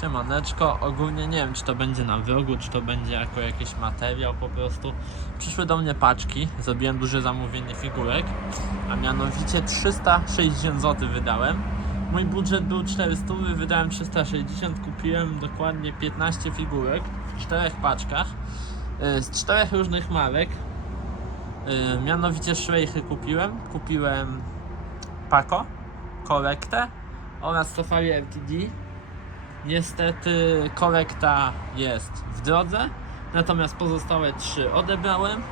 Siemaneczko, ogólnie nie wiem czy to będzie na vlogu, czy to będzie jako jakiś materiał po prostu. Przyszły do mnie paczki, zrobiłem duże zamówienie figurek, a mianowicie 360 zł wydałem. Mój budżet był 400, wydałem 360, kupiłem dokładnie 15 figurek w czterech paczkach y, z czterech różnych marek. Y, Mianowicie Szwejchy kupiłem, kupiłem Paco, Korektę oraz Safari LTD. Niestety korekta jest w drodze, natomiast pozostałe trzy odebrałem.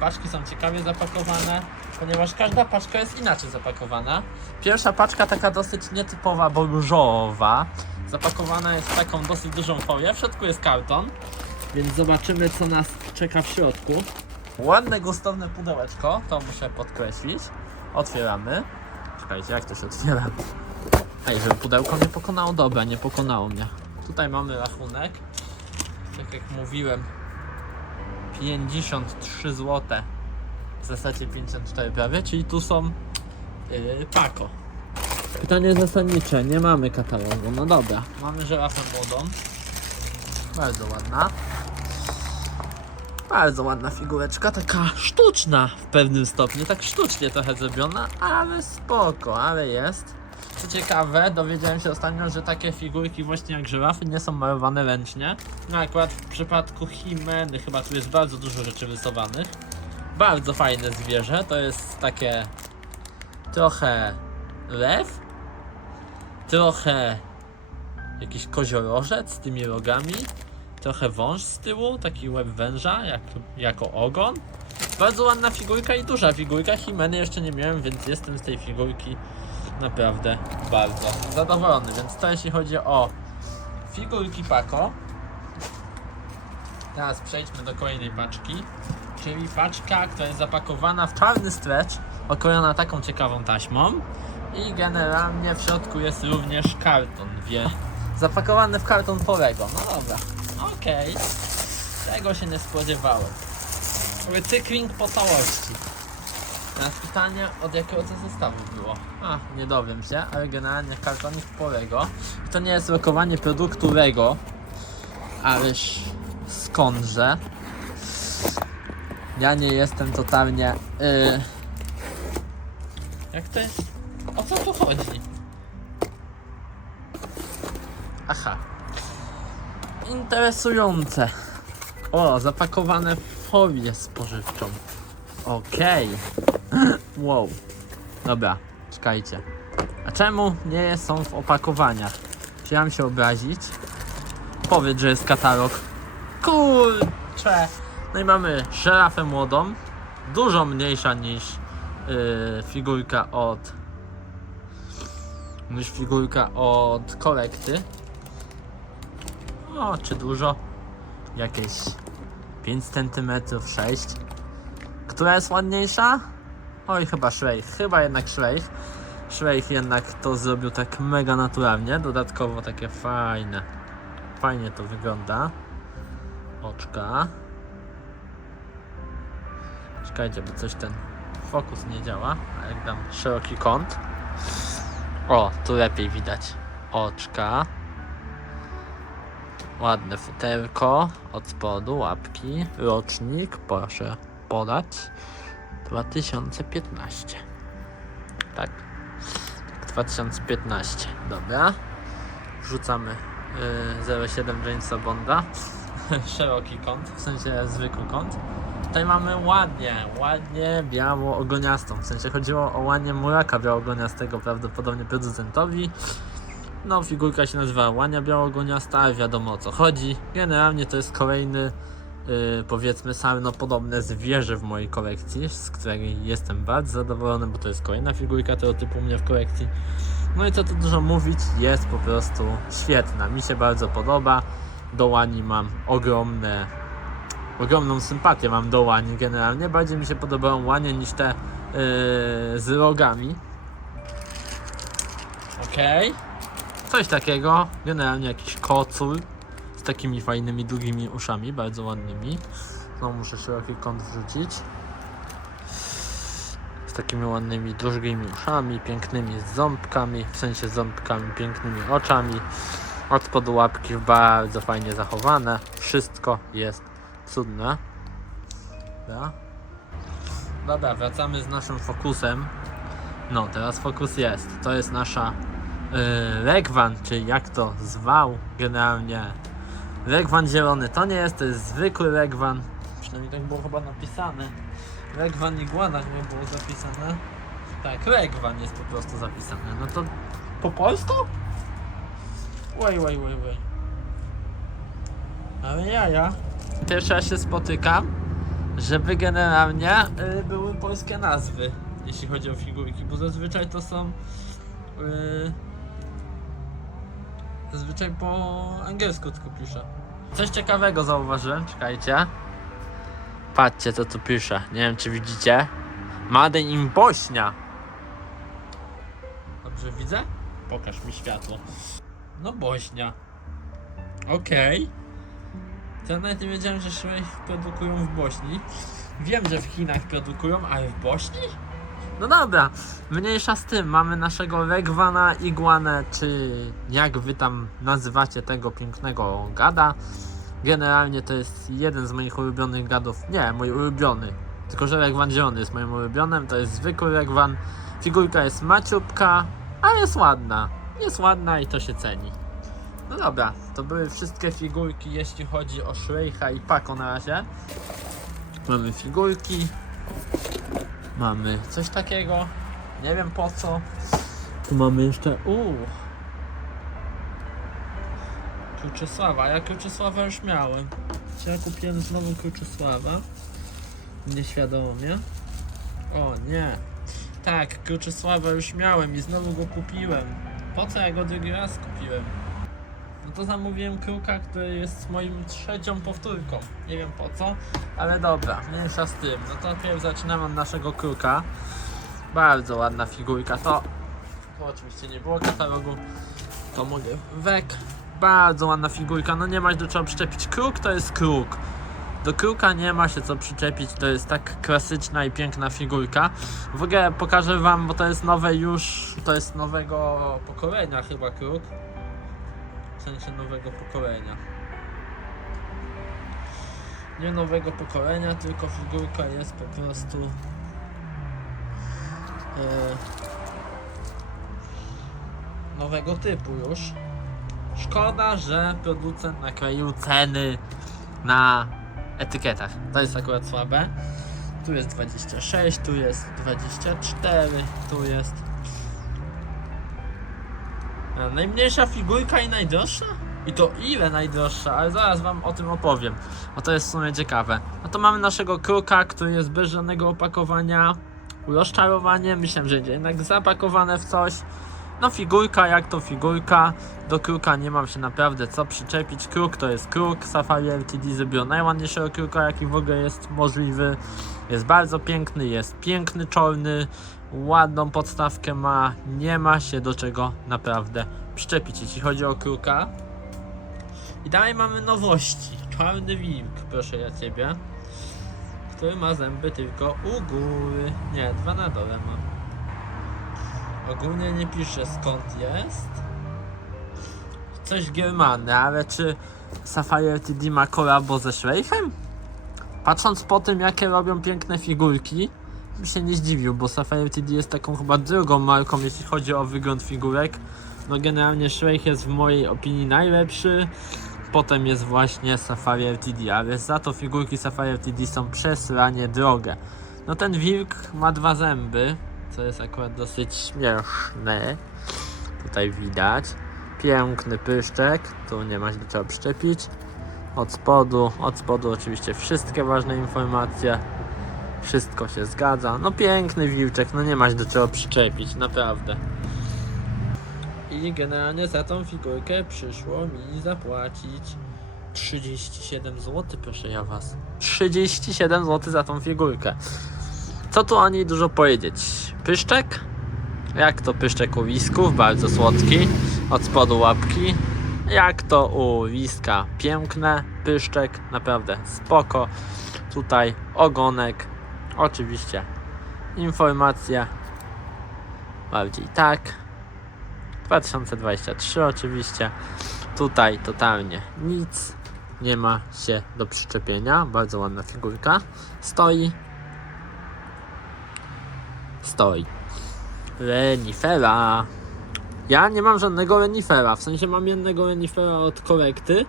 Paczki są ciekawie zapakowane, ponieważ każda paczka jest inaczej zapakowana. Pierwsza paczka taka dosyć nietypowa, bo różowa. Zapakowana jest w taką dosyć dużą folię. W środku jest karton, więc zobaczymy co nas czeka w środku. Ładne, gustowne pudełeczko, to muszę podkreślić. Otwieramy. Czekajcie, jak to się otwiera? Ej, żeby pudełko nie pokonało, dobra, nie pokonało mnie. Tutaj mamy rachunek. Tak jak mówiłem, 53 zł. W zasadzie 54 prawie, czyli tu są yy, Paco. Pytanie zasadnicze, nie mamy katalogu. No dobra, mamy żyrafę młodą. Bardzo ładna. Bardzo ładna figureczka, taka sztuczna w pewnym stopniu, tak sztucznie trochę zrobiona, ale spoko, ale jest. Co ciekawe, dowiedziałem się ostatnio, że takie figurki właśnie jak żyrafy nie są malowane ręcznie. No akurat w przypadku Himeny chyba tu jest bardzo dużo rzeczy rysowanych. Bardzo fajne zwierzę, to jest takie trochę lew, trochę jakiś koziorożec z tymi rogami, trochę wąż z tyłu, taki łeb węża jak, jako ogon. Bardzo ładna figurka i duża figurka. Himeny jeszcze nie miałem, więc jestem z tej figurki naprawdę bardzo zadowolony. Więc to jeśli chodzi o figurki Paco. Teraz przejdźmy do kolejnej paczki. Czyli paczka, która jest zapakowana w czarny stretch, okrojona taką ciekawą taśmą. I generalnie w środku jest również karton, wie. Zapakowany w karton Porego. No dobra, okej. Tego się nie spodziewałem. Recykling po całości. Teraz pytanie, od jakiego to zestawu było? A, nie dowiem się, ale generalnie kartonik Porego. I to nie jest lokowanie produktu Lego, ależ skądże. Ja nie jestem totalnie... Yy... Jak to jest? O co tu chodzi? Interesujące. O, zapakowane w folię spożywczą. Okej. Wow. Dobra, czekajcie. A czemu nie są w opakowaniach? Czy ja mam się obrazić? Powiedz, że jest katalog. Kurczę. No i mamy żerafę młodą. Dużo mniejsza niż yy, figurka od niż figurka od kolekty. O, czy dużo? Jakieś 5 cm, 6 która jest ładniejsza? Oj, chyba Schleich. Chyba jednak Schleich. Schleich jednak to zrobił tak mega naturalnie. Dodatkowo takie fajne. Fajnie to wygląda. Oczka. Czekajcie, bo coś ten fokus nie działa. A jak dam szeroki kąt. O, tu lepiej widać. Oczka. Ładne futerko. Od spodu łapki. Rocznik, proszę podać. 2015 tak. 2015 dobra. Wrzucamy yy, 07 Jamesa Bonda. Szeroki kąt, w sensie zwykły kąt. Tutaj mamy ładnie, ładnie biało-ogoniastą. W sensie chodziło o ładnie muraka biało-ogoniastego prawdopodobnie producentowi no figurka się nazywa łania biało-ogoniasta, ale wiadomo o co chodzi generalnie to jest kolejny yy, powiedzmy podobne zwierzę w mojej kolekcji, z której jestem bardzo zadowolony, bo to jest kolejna figurka tego typu u mnie w kolekcji. No i co tu dużo mówić, jest po prostu świetna. Mi się bardzo podoba. Do łani mam ogromne, ogromną sympatię mam do łani generalnie. Bardziej mi się podobają łanie niż te yy, z rogami. Okej. Okay. Coś takiego. Generalnie jakiś kocur z takimi fajnymi, długimi uszami, bardzo ładnymi. Znowu muszę szeroki kąt wrzucić. Z takimi ładnymi, długimi uszami, pięknymi ząbkami, w sensie ząbkami, pięknymi oczami. Od spodu łapki bardzo fajnie zachowane. Wszystko jest cudne. Dobra. Dobra, wracamy z naszym fokusem. No, teraz fokus jest. To jest nasza Legwan, czyli jak to zwał generalnie. Legwan zielony. To nie jest, to jest zwykły Legwan. Przynajmniej tak było chyba napisane. Legwan iguana nie było zapisane. Tak, Legwan jest po prostu zapisane. No to po polsku? Oj, oj, oj, oj. Ale ja, ja. Pierwszy raz się spotykam, żeby generalnie y, były polskie nazwy, jeśli chodzi o figurki, bo zazwyczaj to są y, zazwyczaj po angielsku tylko piszę. Coś ciekawego zauważyłem, czekajcie. Patrzcie co tu pisze, nie wiem czy widzicie. Made in Bośnia. Dobrze widzę? Pokaż mi światło. No Bośnia. Okej. To ja nawet nie wiedziałem, że Shrek produkują w Bośni. Wiem, że w Chinach produkują, ale w Bośni? No dobra, mniejsza z tym. Mamy naszego Legwana, Iguanę, czy jak wy tam nazywacie tego pięknego gada. Generalnie to jest jeden z moich ulubionych gadów. Nie, mój ulubiony. Tylko, że Legwan zielony jest moim ulubionym. To jest zwykły Legwan. Figurka jest maciupka, a jest ładna. Jest ładna i to się ceni. No dobra, to były wszystkie figurki, jeśli chodzi o Shreiha i Pako na razie. Mamy figurki. Mamy coś takiego. Nie wiem po co. Tu mamy jeszcze. Uuu. Kluczesława. Ja Kluczesława już miałem. Ja kupiłem znowu Kluczesława? Nieświadomie. O nie. Tak, Kluczesława już miałem i znowu go kupiłem. Po co ja go drugi raz kupiłem? To zamówiłem kruka, który jest moim trzecią powtórką. Nie wiem po co, ale dobra, mniejsza z tym. No to najpierw zaczynamy od naszego kruka. Bardzo ładna figurka. To, to oczywiście nie było katalogu. To mogę wek. Bardzo ładna figurka. No nie ma do czego przyczepić. Kruk to jest kruk. Do kruka nie ma się co przyczepić, to jest tak klasyczna i piękna figurka. W ogóle pokażę wam, bo to jest nowe już, to jest nowego pokolenia chyba kruk. Sensie nowego pokolenia. Nie nowego pokolenia, tylko figurka jest po prostu e, nowego typu już. Szkoda, że producent nakleił ceny na etykietach. To jest akurat słabe. Tu jest 26, tu jest 24, tu jest. A, najmniejsza figurka i najdroższa? I to ile najdroższa? Ale zaraz wam o tym opowiem. Bo to jest w sumie ciekawe. No to mamy naszego kruka, który jest bez żadnego opakowania. Rozczarowanie. Myślałem, że jednak zapakowane w coś. No figurka jak to figurka. Do kruka nie mam się naprawdę co przyczepić. Kruk to jest kruk. Safari LTD zrobiło najładniejszego kruka jaki w ogóle jest możliwy. Jest bardzo piękny, jest piękny, czolny. Ładną podstawkę ma. Nie ma się do czego naprawdę przyczepić, jeśli chodzi o kruka. I dalej mamy nowości. Czarny wilk, proszę ja ciebie. Który ma zęby tylko u góry. Nie, dwa na dole mam. Ogólnie nie pisze skąd jest. Coś Germany, ale czy Safari LTD ma kolabo ze Schweifem? Patrząc po tym, jakie robią piękne figurki, się nie zdziwił, bo Safari LTD jest taką chyba drugą marką, jeśli chodzi o wygląd figurek. No generalnie Schweif jest w mojej opinii najlepszy. Potem jest właśnie Safari LTD, ale za to figurki Safari LTD są przesranie drogie. No ten wilk ma dwa zęby, co jest akurat dosyć śmieszne. Tutaj widać. Piękny pyszczek, tu nie ma do czego przyczepić. Od spodu, od spodu oczywiście wszystkie ważne informacje. Wszystko się zgadza. No piękny wilczek, no nie ma się do czego przyczepić, naprawdę. I generalnie za tą figurkę przyszło mi zapłacić 37 zł, proszę ja was. 37 zł za tą figurkę. Co tu o niej dużo powiedzieć? Pyszczek? Jak to pyszczek u wisków, bardzo słodki. Od spodu łapki. Jak to u wiska, piękne. Pyszczek, naprawdę spoko. Tutaj ogonek. Oczywiście informacja. Bardziej tak. 2023 oczywiście. Tutaj totalnie nic nie ma się do przyczepienia. Bardzo ładna figurka. Stoi. Stoi. Renifera. Ja nie mam żadnego renifera. W sensie mam jednego renifera od korekty,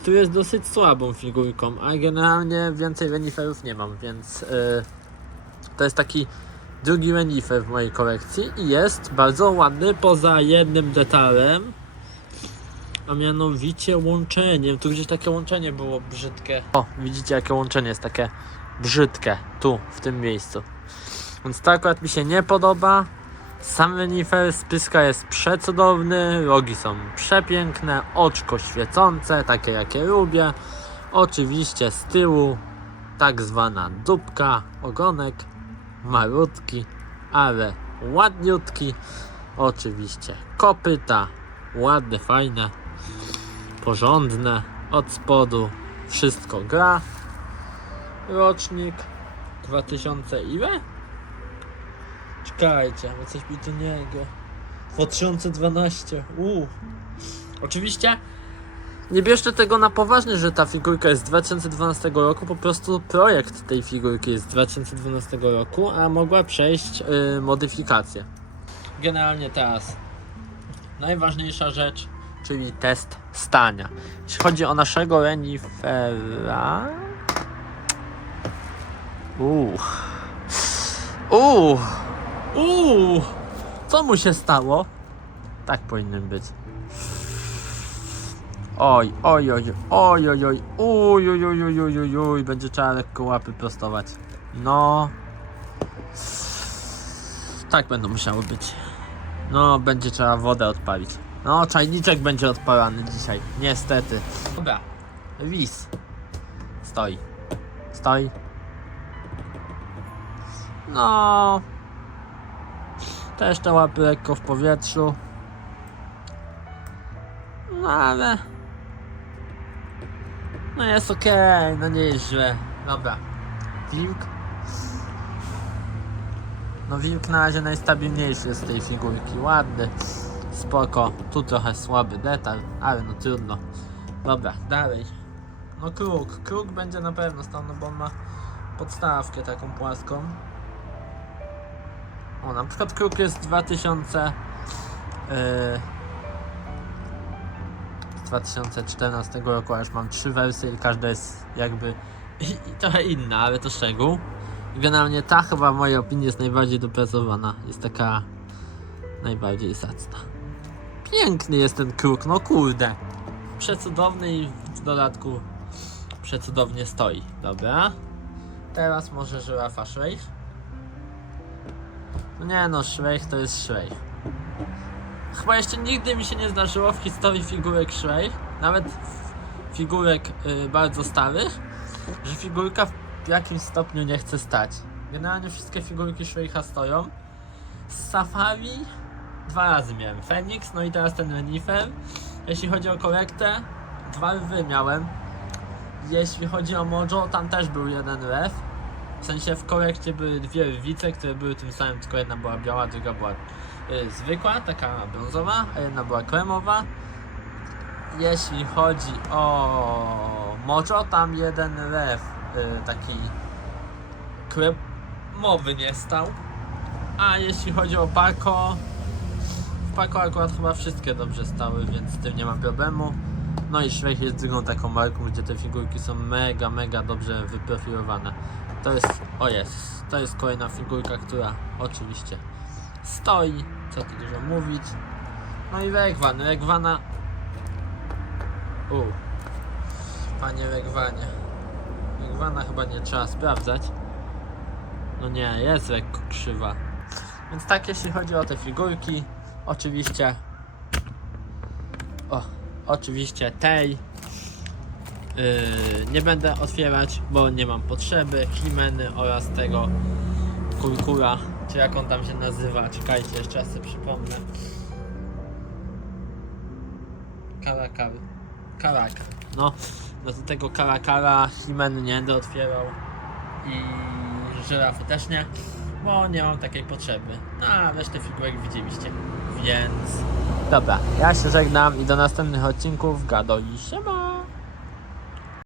który jest dosyć słabą figurką, a generalnie więcej reniferów nie mam, więc yy, to jest taki drugi renifer w mojej kolekcji i jest bardzo ładny poza jednym detalem, a mianowicie łączeniem. Tu gdzieś takie łączenie było brzydkie. O, widzicie jakie łączenie jest takie brzydkie tu, w tym miejscu. Więc to akurat mi się nie podoba. Sam renifer z pyska jest przecudowny, rogi są przepiękne, oczko świecące, takie jakie lubię. Oczywiście z tyłu tak zwana dupka, ogonek malutki, ale ładniutki. Oczywiście kopyta, ładne, fajne, porządne. Od spodu wszystko gra. Rocznik 2000 ile? Czekajcie, bo coś mi do niego. 2012. Uuu. Oczywiście nie bierzcie tego na poważnie, że ta figurka jest z 2012 roku, po prostu projekt tej figurki jest z 2012 roku, a mogła przejść yy, modyfikację. Generalnie teraz najważniejsza rzecz, czyli test stania. Jeśli chodzi o naszego renifera... Uuu. Uuu. Uuu. Co mu się stało? Tak powinien być. Oj, oj, oj, oj, oj, oj, uj, uj, uj, uj, uj, uj, uj, będzie trzeba lekko łapy prostować. No. Tak będą musiały być. No, będzie trzeba wodę odpalić. No, czajniczek będzie odpalany dzisiaj, niestety. Dobra, wis. Stoi. Stoi. No. Też te łapy lekko w powietrzu. No ale... No jest okej, no nie jest źle. Dobra. Wilk. No wilk na razie najstabilniejszy jest z tej figurki. Ładny. Spoko. Tu trochę słaby detal, ale no trudno. Dobra, dalej. No kruk. Kruk będzie na pewno stał, no bo on ma podstawkę taką płaską. O, na przykład kruk jest 2000... Yy, z 2014 roku, a już mam trzy wersje i każda jest jakby i, i trochę inna, ale to szczegół. Generalnie ta chyba w mojej opinii jest najbardziej dopracowana. Jest taka najbardziej zacna. Piękny jest ten kruk, no kurde. Przecudowny i w dodatku przecudownie stoi. Dobra. Teraz może żyrafa Szwejch. No nie no, Szwejch to jest Szwejch. Chyba jeszcze nigdy mi się nie zdarzyło w historii figurek Shrek, nawet figurek y, bardzo starych, że figurka w jakimś stopniu nie chce stać. Generalnie wszystkie figurki Shreika stoją. Z Safari dwa razy miałem Phoenix, no i teraz ten Renifer. Jeśli chodzi o korektę, dwa lwy miałem. Jeśli chodzi o Mojo, tam też był jeden lew. W sensie w korekcie były dwie lwice, które były tym samym, tylko jedna była biała, druga była y, zwykła, taka brązowa, a jedna była kremowa. Jeśli chodzi o Mojo, tam jeden lew y, taki kremowy nie stał. A jeśli chodzi o Paco, w Paco akurat chyba wszystkie dobrze stały, więc z tym nie ma problemu. No i Szwech jest drugą taką marką, gdzie te figurki są mega, mega dobrze wyprofilowane. To jest, o jest, to jest kolejna figurka, która oczywiście stoi, co tu dużo mówić. No i Legwan, Legwana... U. Panie Legwanie. Legwana chyba nie trzeba sprawdzać. No nie, jest lekko krzywa. Więc tak jeśli chodzi o te figurki, oczywiście... O, oczywiście tej Yy, nie będę otwierać, bo nie mam potrzeby. Himeny oraz tego kurkura, czy jak on tam się nazywa. Czekajcie, jeszcze raz sobie przypomnę. Karakar. Karakar. No, no do tego karakara Himeny nie będę otwierał. I żyrafy też nie, bo nie mam takiej potrzeby. No, a resztę figurek widzieliście Więc dobra, ja się żegnam i do następnych odcinków. Gado i siema!